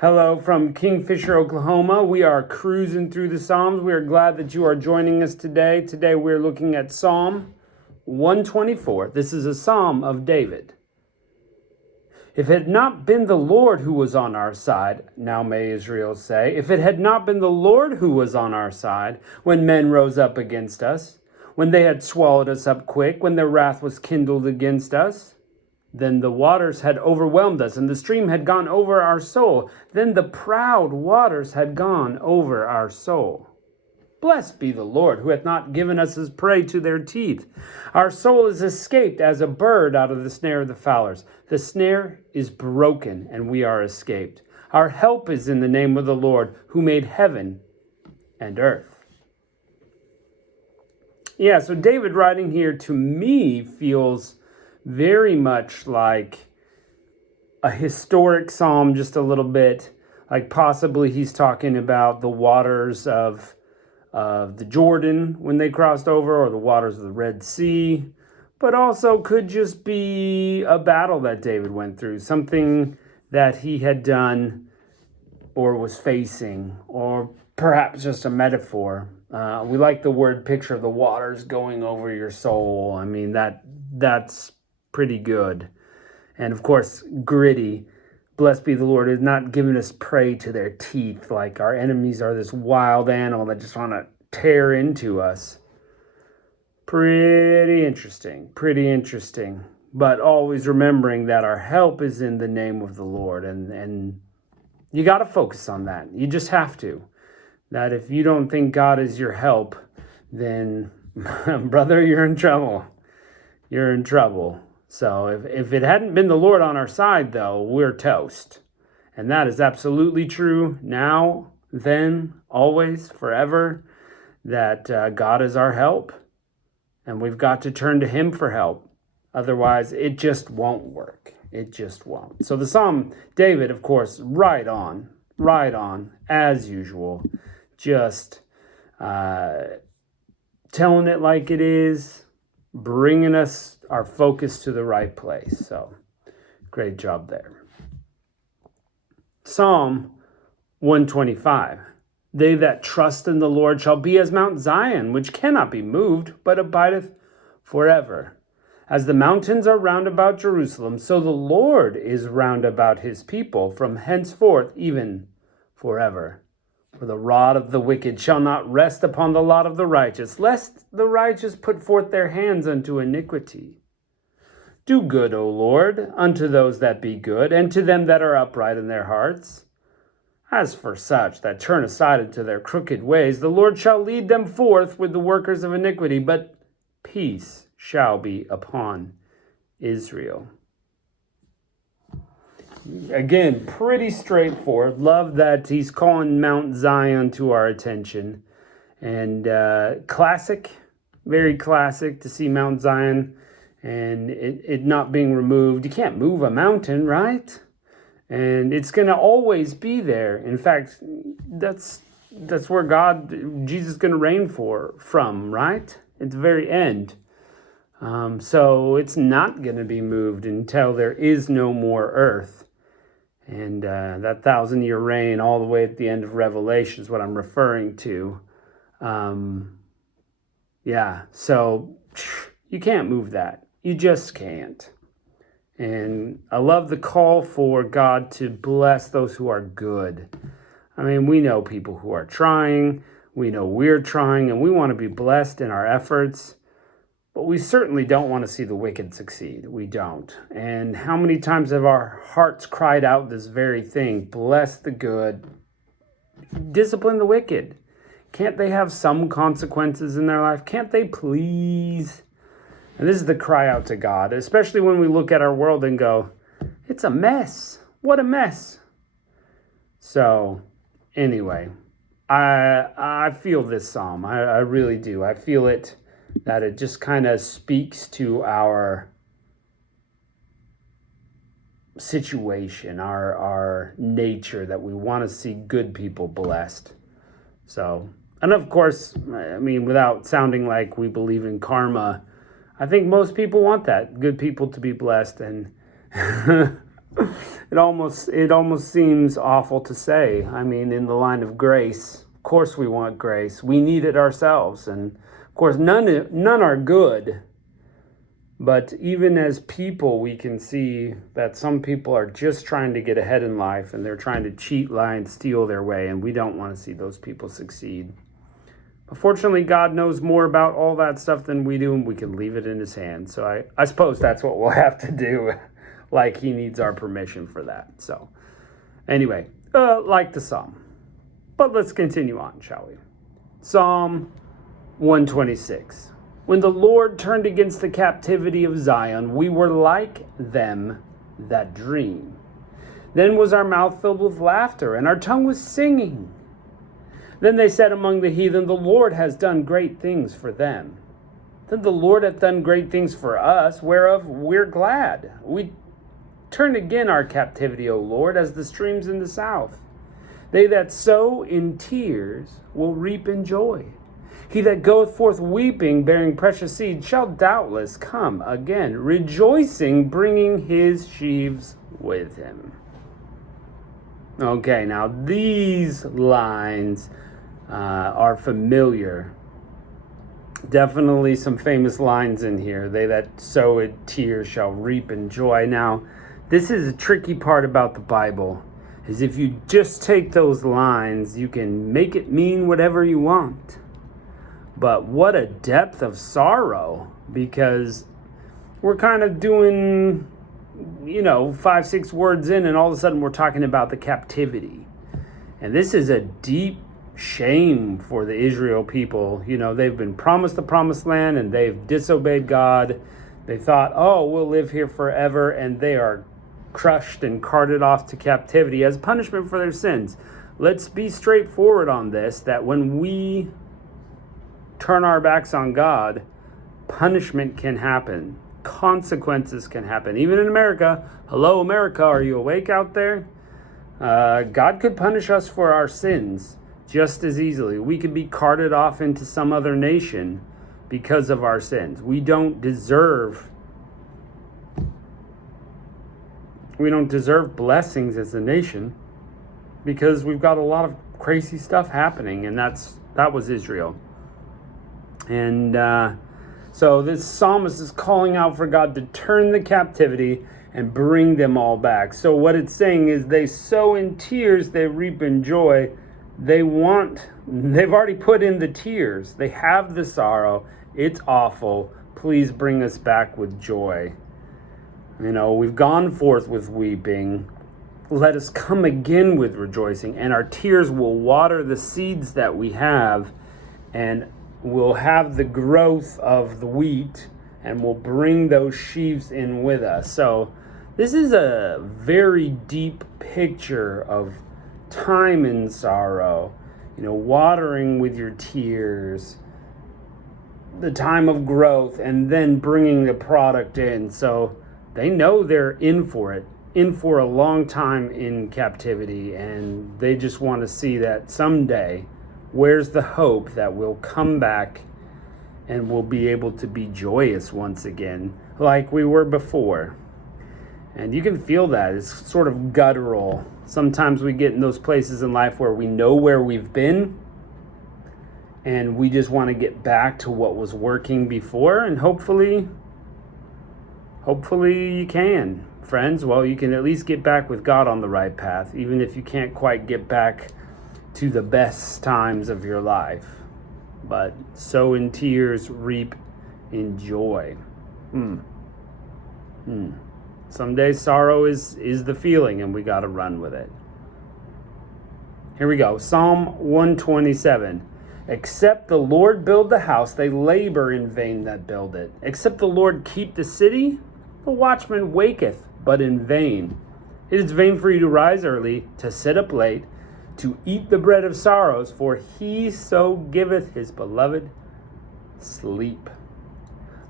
Hello from Kingfisher, Oklahoma. We are cruising through the Psalms. We are glad that you are joining us today. Today we're looking at Psalm 124. This is a Psalm of David. If it had not been the Lord who was on our side, now may Israel say, if it had not been the Lord who was on our side, when men rose up against us, when they had swallowed us up quick, when their wrath was kindled against us, then the waters had overwhelmed us, and the stream had gone over our soul. Then the proud waters had gone over our soul. Blessed be the Lord, who hath not given us as prey to their teeth. Our soul is escaped as a bird out of the snare of the fowlers. The snare is broken, and we are escaped. Our help is in the name of the Lord, who made heaven and earth. Yeah, so David writing here to me feels very much like a historic psalm, just a little bit, like possibly he's talking about the waters of the Jordan when they crossed over, or the waters of the Red Sea, but also could just be a battle that David went through, something that he had done or was facing, or perhaps just a metaphor. We like the word picture of the waters going over your soul. I mean, that's pretty good. And of course, gritty. Blessed be the Lord, has not given us prey to their teeth, like our enemies are this wild animal that just want to tear into us. Pretty interesting. But always remembering that our help is in the name of the Lord. And you got to focus on that. You just have to. That if you don't think God is your help, then, brother, you're in trouble. You're in trouble. So if it hadn't been the Lord on our side, though, we're toast. And that is absolutely true now, then, always, forever, that God is our help. And we've got to turn to Him for help. Otherwise, it just won't work. It just won't. So the Psalm, David, of course, right on, as usual. Just telling it like it is, bringing us our focus to the right place. So great job there. Psalm 125. They that trust in the Lord shall be as Mount Zion, which cannot be moved, but abideth forever. As the mountains are round about Jerusalem, so the Lord is round about his people from henceforth even forever. For the rod of the wicked shall not rest upon the lot of the righteous, lest the righteous put forth their hands unto iniquity. Do good, O Lord, unto those that be good, and to them that are upright in their hearts. As for such that turn aside into their crooked ways, the Lord shall lead them forth with the workers of iniquity, but peace shall be upon Israel. Again, pretty straightforward. Love that he's calling Mount Zion to our attention. And classic, very classic to see Mount Zion and it not being removed. You can't move a mountain, right? And it's going to always be there. In fact, that's where Jesus is going to reign from, right? At the very end. So it's not going to be moved until there is no more earth. And that 1,000-year reign all the way at the end of Revelation is what I'm referring to. So you can't move that. You just can't. And I love the call for God to bless those who are good. I mean, we know people who are trying. We know we're trying, and we want to be blessed in our efforts. But we certainly don't want to see the wicked succeed. We don't. And how many times have our hearts cried out this very thing? Bless the good, discipline the wicked. Can't they have some consequences in their life? Can't they please? And this is the cry out to God, especially when we look at our world and go, it's a mess. What a mess. So anyway, I feel this psalm. I really do. I feel it, that it just kind of speaks to our situation, our nature, that we want to see good people blessed. So, and of course, I mean, without sounding like we believe in karma, I think most people want that, good people to be blessed. And It almost seems awful to say. I mean, in the line of grace, of course we want grace. We need it ourselves, and of course none are good. But even as people, we can see that some people are just trying to get ahead in life, and they're trying to cheat, lie, and steal their way, and we don't want to see those people succeed. But fortunately, God knows more about all that stuff than we do, and we can leave it in his hands. So I suppose that's what we'll have to do, like he needs our permission for that. So anyway, like the psalm. But let's continue on, shall we? Psalm 126. When the Lord turned against the captivity of Zion, we were like them that dream. Then was our mouth filled with laughter, and our tongue was singing. Then they said among the heathen, the Lord has done great things for them. Then the Lord hath done great things for us, whereof we're glad. We turn again our captivity, O Lord, as the streams in the south. They that sow in tears will reap in joy. He that goeth forth weeping, bearing precious seed, shall doubtless come again, rejoicing, bringing his sheaves with him. Okay, now these lines are familiar. Definitely some famous lines in here. They that sow in tears shall reap in joy. Now, this is a tricky part about the Bible, is if you just take those lines, you can make it mean whatever you want. But what a depth of sorrow, because we're kind of doing, 5-6 words in, and all of a sudden we're talking about the captivity. And this is a deep shame for the Israel people. They've been promised the promised land, and they've disobeyed God. They thought, we'll live here forever, and they are crushed and carted off to captivity as punishment for their sins. Let's be straightforward on this, that when we turn our backs on God, punishment can happen. Consequences can happen. Even in America. Hello, America, are you awake out there? God could punish us for our sins just as easily. We could be carted off into some other nation because of our sins. We don't deserve blessings as a nation because we've got a lot of crazy stuff happening, and that was Israel. And so this psalmist is calling out for God to turn the captivity and bring them all back. So what it's saying is they sow in tears, they reap in joy. They've already put in the tears. They have the sorrow. It's awful. Please bring us back with joy. We've gone forth with weeping. Let us come again with rejoicing, and our tears will water the seeds that we have, and we'll have the growth of the wheat, and we'll bring those sheaves in with us. So this is a very deep picture of time in sorrow, watering with your tears, the time of growth, and then bringing the product in. So they know they're in for a long time in captivity, and they just want to see that someday, where's the hope that we'll come back and we'll be able to be joyous once again, like we were before. And you can feel that. It's sort of guttural. Sometimes we get in those places in life where we know where we've been, and we just want to get back to what was working before, and hopefully you can, friends. Well, you can at least get back with God on the right path, even if you can't quite get back to the best times of your life. But sow in tears, reap in joy. Some days sorrow is the feeling, and we got to run with it. Here we go. Psalm 127. Except the Lord build the house, they labor in vain that build it. Except the Lord keep the city, the watchman waketh, but in vain. It is vain for you to rise early, to sit up late, to eat the bread of sorrows, for he so giveth his beloved sleep.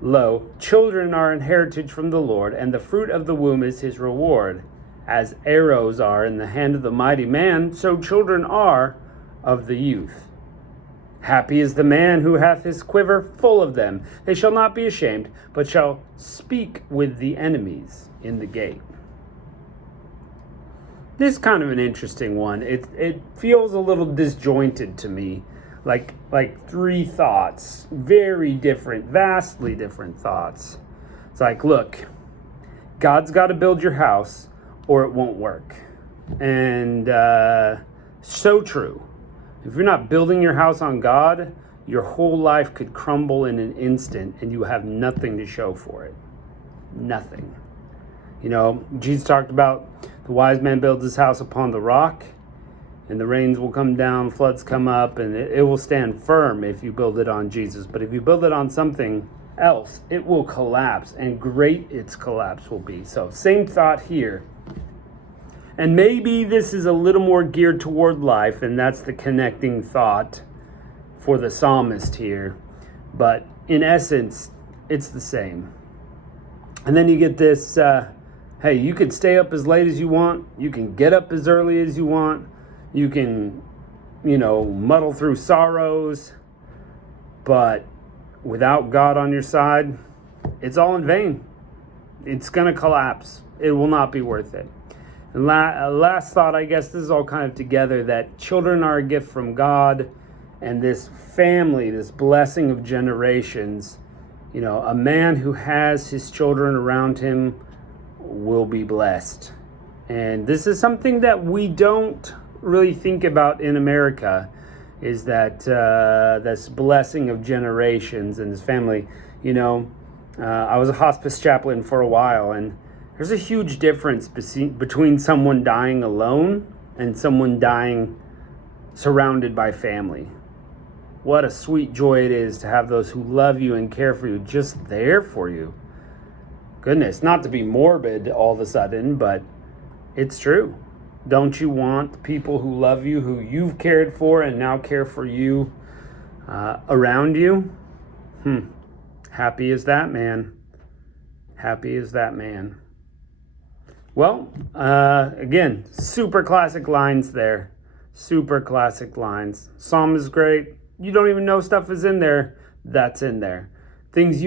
Lo, children are an heritage from the Lord, and the fruit of the womb is his reward. As arrows are in the hand of the mighty man, so children are of the youth. Happy is the man who hath his quiver full of them. They shall not be ashamed, but shall speak with the enemies in the gate. This is kind of an interesting one. It feels a little disjointed to me, like three thoughts, very different, vastly different thoughts. It's like, look, God's got to build your house, or it won't work, and so true. If you're not building your house on God, your whole life could crumble in an instant, and you have nothing to show for it. Nothing. You know, Jesus talked about the wise man builds his house upon the rock, and the rains will come down, floods come up, and it will stand firm if you build it on Jesus. But if you build it on something else, it will collapse, and great its collapse will be. So same thought here. And maybe this is a little more geared toward life, and that's the connecting thought for the psalmist here. But in essence, it's the same. And then you get this, hey, you can stay up as late as you want. You can get up as early as you want. You can, muddle through sorrows. But without God on your side, it's all in vain. It's going to collapse. It will not be worth it. And last thought, I guess this is all kind of together, that children are a gift from God, and this family, this blessing of generations, a man who has his children around him will be blessed. And this is something that we don't really think about in America, is that this blessing of generations and his family. I was a hospice chaplain for a while, and there's a huge difference between someone dying alone and someone dying surrounded by family. What a sweet joy it is to have those who love you and care for you just there for you. Goodness, not to be morbid all of a sudden, but it's true. Don't you want people who love you, who you've cared for and now care for you, around you? Happy is that man. Happy is that man. Well, again, super classic lines there. Super classic lines. Psalm is great. You don't even know stuff is in there. That's in there. Things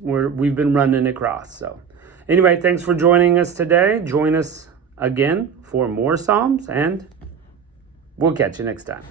we've been running across. So anyway, thanks for joining us today. Join us again for more Psalms, and we'll catch you next time.